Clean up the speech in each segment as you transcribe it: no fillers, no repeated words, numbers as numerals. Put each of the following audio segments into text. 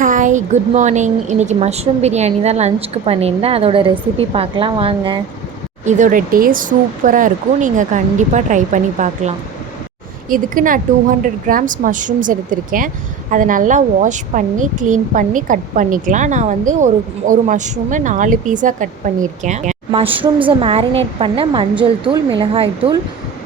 Hi good morning. இன்றைக்கி mushroom biryani தான் லஞ்சுக்கு பண்ணியிருந்தேன். அதோட ரெசிபி பார்க்கலாம் வாங்க. இதோட டேஸ்ட் சூப்பராக இருக்கும். நீங்கள் கண்டிப்பாக ட்ரை பண்ணி பார்க்கலாம். இதுக்கு நான் 200 கிராம்ஸ் மஷ்ரூம்ஸ் எடுத்திருக்கேன். அதை நல்லா வாஷ் பண்ணி க்ளீன் பண்ணி கட் பண்ணிக்கலாம். நான் வந்து ஒரு மஷ்ரூமை 4 பீஸாக கட் பண்ணியிருக்கேன். மஷ்ரூம்ஸை மேரினேட் பண்ண மஞ்சள் தூள், மிளகாய் தூள்,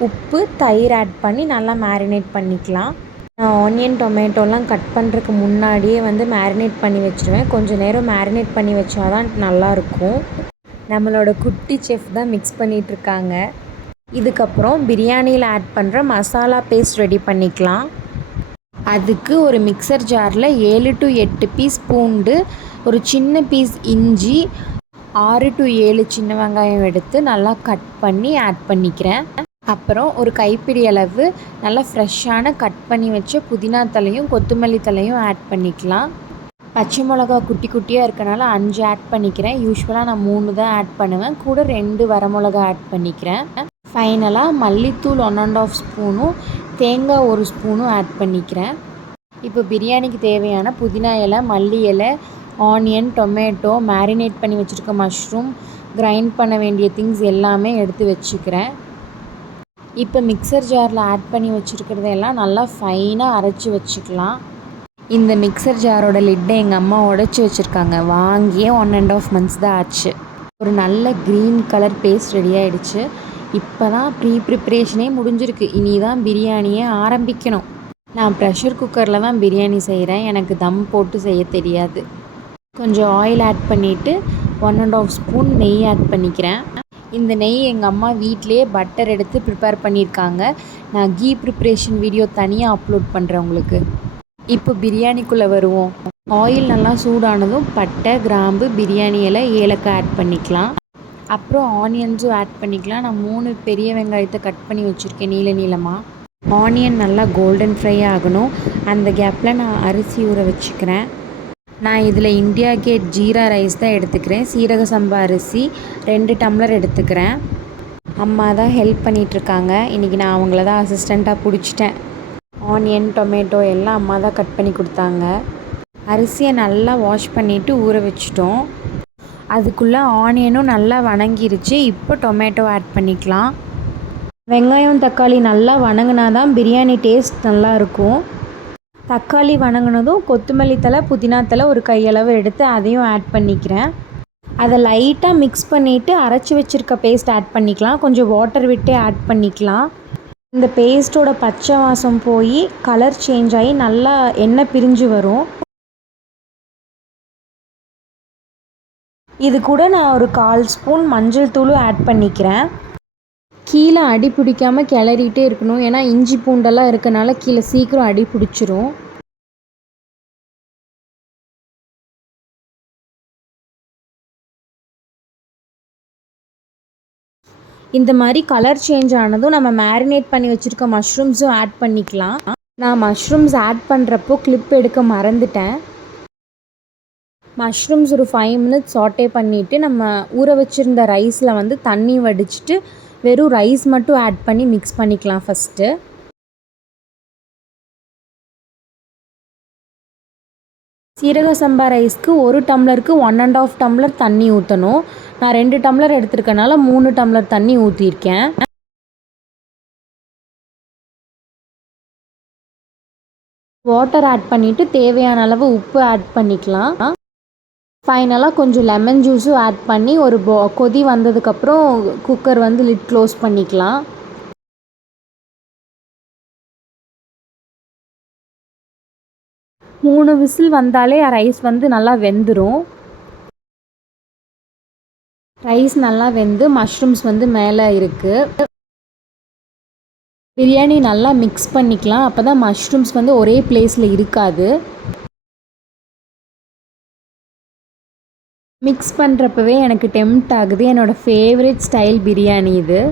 உப்பு, தயிர் ஆட் பண்ணி நல்லா மேரினேட் பண்ணிக்கலாம். நான் ஆனியன், டொமேட்டோலாம் கட் பண்ணுறதுக்கு முன்னாடியே வந்து மேரினேட் பண்ணி வச்சுருவேன். கொஞ்சம் நேரம் மேரினேட் பண்ணி வச்சா தான் நல்லாயிருக்கும். நம்மளோட குட்டி செஃப் தான் மிக்ஸ் பண்ணிகிட்ருக்காங்க. இதுக்கப்புறம் பிரியாணியில் ஆட் பண்ணுற மசாலா பேஸ்ட் ரெடி பண்ணிக்கலாம். அதுக்கு ஒரு மிக்சர் ஜாரில் 7 to 8 பீஸ் பூண்டு, ஒரு சின்ன பீஸ் இஞ்சி, 6 to 7 சின்ன வெங்காயம் எடுத்து நல்லா கட் பண்ணி ஆட் பண்ணிக்கிறேன். அப்புறம் ஒரு கைப்பிடி அளவு நல்லா ஃப்ரெஷ்ஷான கட் பண்ணி வச்ச புதினா தலையும் கொத்தமல்லி தலையும் ஆட் பண்ணிக்கலாம். பச்சை மிளகா குட்டி குட்டியாக இருக்கனால 5 ஆட் பண்ணிக்கிறேன். யூஸ்வலாக நான் 3 தான் ஆட் பண்ணுவேன். கூட 2 வரமிளகா ஆட் பண்ணிக்கிறேன். ஃபைனலாக மல்லித்தூள் 1½ ஸ்பூனும் தேங்காய் 1 ஸ்பூனும் ஆட் பண்ணிக்கிறேன். இப்போ பிரியாணிக்கு தேவையான புதினா இலை, மல்லி இலை, ஆனியன், டொமேட்டோ, மேரினேட் பண்ணி வச்சுருக்க மஷ்ரூம், கிரைண்ட் பண்ண வேண்டிய திங்ஸ் எல்லாமே எடுத்து வச்சுக்கிறேன். இப்போ மிக்சர் ஜாரில் ஆட் பண்ணி வச்சுருக்கிறதெல்லாம் நல்லா ஃபைனாக அரைச்சி வச்சுக்கலாம். இந்த மிக்சர் ஜாரோட லிட்டை எங்கள் அம்மா உடச்சி வச்சுருக்காங்க. வாங்கியே 1½ months தான் ஆச்சு. ஒரு நல்ல க்ரீன் கலர் பேஸ்ட் ரெடி ஆகிடுச்சு. இப்போ தான் ப்ரிப்ரேஷனே முடிஞ்சிருக்கு. இனி தான் பிரியாணியே ஆரம்பிக்கணும். நான் ப்ரெஷர் குக்கரில் தான் பிரியாணி செய்கிறேன். எனக்கு தம் போட்டு செய்ய தெரியாது. கொஞ்சம் ஆயில் ஆட் பண்ணிவிட்டு 1½ ஸ்பூன் நெய் ஆட் பண்ணிக்கிறேன். இந்த நெய் எங்கள் அம்மா வீட்டிலேயே பட்டர் எடுத்து ப்ரிப்பேர் பண்ணியிருக்காங்க. நான் கீ ப்ரிப்ரேஷன் வீடியோ தனியாக அப்லோட் பண்ணுறேன் உங்களுக்கு. இப்போ பிரியாணிக்குள்ளே வருவோம். ஆயில் நல்லா சூடானதும் பட்டை, கிராம்பு, பிரியாணி இலை, ஏலக்காய் ஆட் பண்ணிக்கலாம். அப்புறம் ஆனியன்ஸும் ஆட் பண்ணிக்கலாம். நான் 3 பெரிய வெங்காயத்தை கட் பண்ணி வச்சுருக்கேன் நீளமாக. ஆனியன் நல்லா கோல்டன் ஃப்ரை ஆகணும். அந்த கேப்பில் நான் அரிசி ஊற வச்சுக்கிறேன். நான் இதில் இந்தியா கேட் ஜீரா ரைஸ் தான் எடுத்துக்கிறேன். சீரக சம்பா அரிசி 2 டம்ளர் எடுத்துக்கிறேன். அம்மா தான் ஹெல்ப் பண்ணிகிட்ருக்காங்க. இன்றைக்கி நான் அவங்கள தான் அசிஸ்டண்ட்டாக பிடிச்சிட்டேன். ஆனியன், டொமேட்டோ எல்லாம் அம்மா தான் கட் பண்ணி கொடுத்தாங்க. அரிசியை நல்லா வாஷ் பண்ணிவிட்டு ஊற வச்சிட்டோம். அதுக்குள்ளே ஆனியனும் நல்லா வணங்கிருச்சு. இப்போ டொமேட்டோ ஆட் பண்ணிக்கலாம். வெங்காயம், தக்காளி நல்லா வணங்கினா தான் பிரியாணி டேஸ்ட் நல்லாயிருக்கும். தக்காளி வணங்கினதும் கொத்தமல்லி தழை, புதினா தழை ஒரு கையளவு எடுத்து அதையும் ஆட் பண்ணிக்கிறேன். அதை லைட்டாக மிக்ஸ் பண்ணிவிட்டு அரைச்சி வச்சுருக்க பேஸ்ட் ஆட் பண்ணிக்கலாம். கொஞ்சம் வாட்டர் விட்டே ஆட் பண்ணிக்கலாம். இந்த பேஸ்ட்டோட பச்சை வாசம் போய் கலர் சேஞ்ச் ஆகி நல்லா எண்ணெய் பிரிஞ்சு வரும். இது கூட நான் ஒரு 1/4 ஸ்பூன் மஞ்சள் தூளும் ஆட் பண்ணிக்கிறேன். கீழே அடி பிடிக்காமல் கிளறிட்டே இருக்கணும். ஏன்னா இஞ்சி பூண்டெல்லாம் இருக்கனால கீழே சீக்கிரம் அடி பிடிச்சிரும். இந்த மாதிரி கலர் சேஞ்ச் ஆனதும் நம்ம மேரினேட் பண்ணி வச்சுருக்க மஷ்ரூம்ஸும் ஆட் பண்ணிக்கலாம். நான் மஷ்ரூம்ஸ் ஆட் பண்ணுறப்போ கிளிப் எடுக்க மறந்துட்டேன். மஷ்ரூம்ஸ் ஒரு 5 minutes சாட்டே பண்ணிவிட்டு நம்ம ஊற வச்சுருந்த ரைஸில் வந்து தண்ணி வடிச்சிட்டு வெறும் ரைஸ் மட்டும் ஆட் பண்ணி மிக்ஸ் பண்ணிக்கலாம் ஃபஸ்ட்டு. சீரக சம்பா ரைஸ்க்கு 1 டம்ளருக்கு 1½ டம்ளர் தண்ணி ஊற்றணும். நான் 2 டம்ளர் எடுத்துருக்கனால 3 டம்ளர் தண்ணி ஊற்றிருக்கேன். வாட்டர் ஆட் பண்ணிவிட்டு தேவையான அளவு உப்பு ஆட் பண்ணிக்கலாம். ஃபைனலாக கொஞ்சம் லெமன் ஜூஸும் ஆட் பண்ணி ஒரு கொதி வந்ததுக்கப்புறம் குக்கர் வந்து லிட் க்ளோஸ் பண்ணிக்கலாம். மூணு விசில் வந்தாலே ரைஸ் வந்து நல்லா வெந்துடும். ரைஸ் நல்லா வெந்து மஷ்ரூம்ஸ் வந்து மேலே இருக்குது. பிரியாணி நல்லா மிக்ஸ் பண்ணிக்கலாம். அப்போ தான் மஷ்ரூம்ஸ் வந்து ஒரே பிளேஸில் இருக்காது. மிக்ஸ் பண்ணுறப்பவே எனக்கு டெம்ப்ட் ஆகுது. என்னோடய ஃபேவரட் ஸ்டைல் பிரியாணி இது.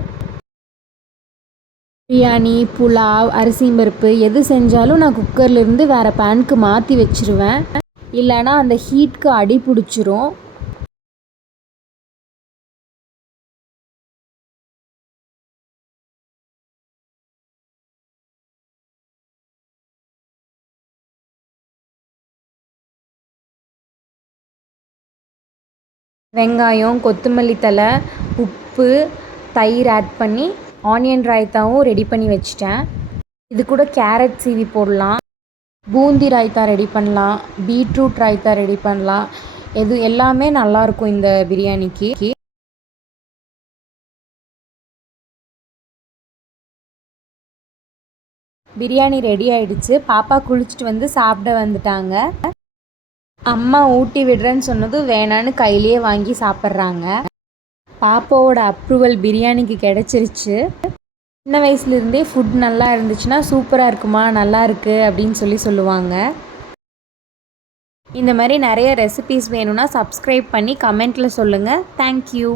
பிரியாணி, புலாவ், அரிசி பருப்பு எது செஞ்சாலும் நான் குக்கர்லேருந்து வேறு பேனுக்கு மாற்றி வச்சுருவேன். இல்லைனா அந்த ஹீட்க்கு அடி பிடிச்சிரும். வெங்காயம், கொத்தமல்லி தழை, உப்பு, தயிர் ஆட் பண்ணி ஆனியன் ராய்த்தாவும் ரெடி பண்ணி வச்சிட்டேன். இது கூட கேரட் சீவி போடலாம், பூந்தி ராய்த்தா ரெடி பண்ணலாம், பீட்ரூட் ராய்த்தா ரெடி பண்ணலாம். எல்லாமே நல்லாயிருக்கும் இந்த பிரியாணிக்கு. பிரியாணி ரெடி ஆயிடுச்சு. பாப்பா குளிச்சுட்டு வந்து சாப்பிட வந்துட்டாங்க. அம்மா ஊட்டி விடுறேன்னு சொன்னதும் வேணான்னு கையிலேயே வாங்கி சாப்பிட்றாங்க. பாப்பாவோட அப்ரூவல் பிரியாணிக்கு கிடச்சிருச்சு. சின்ன வயசுலேருந்தே ஃபுட் நல்லா இருந்துச்சுன்னா சூப்பராக இருக்குமா, நல்லா இருக்குது அப்படின்னு சொல்லுவாங்க. இந்த மாதிரி நிறைய ரெசிபீஸ் வேணும்னா சப்ஸ்கிரைப் பண்ணி கமெண்ட்டில் சொல்லுங்கள். தேங்க்யூ.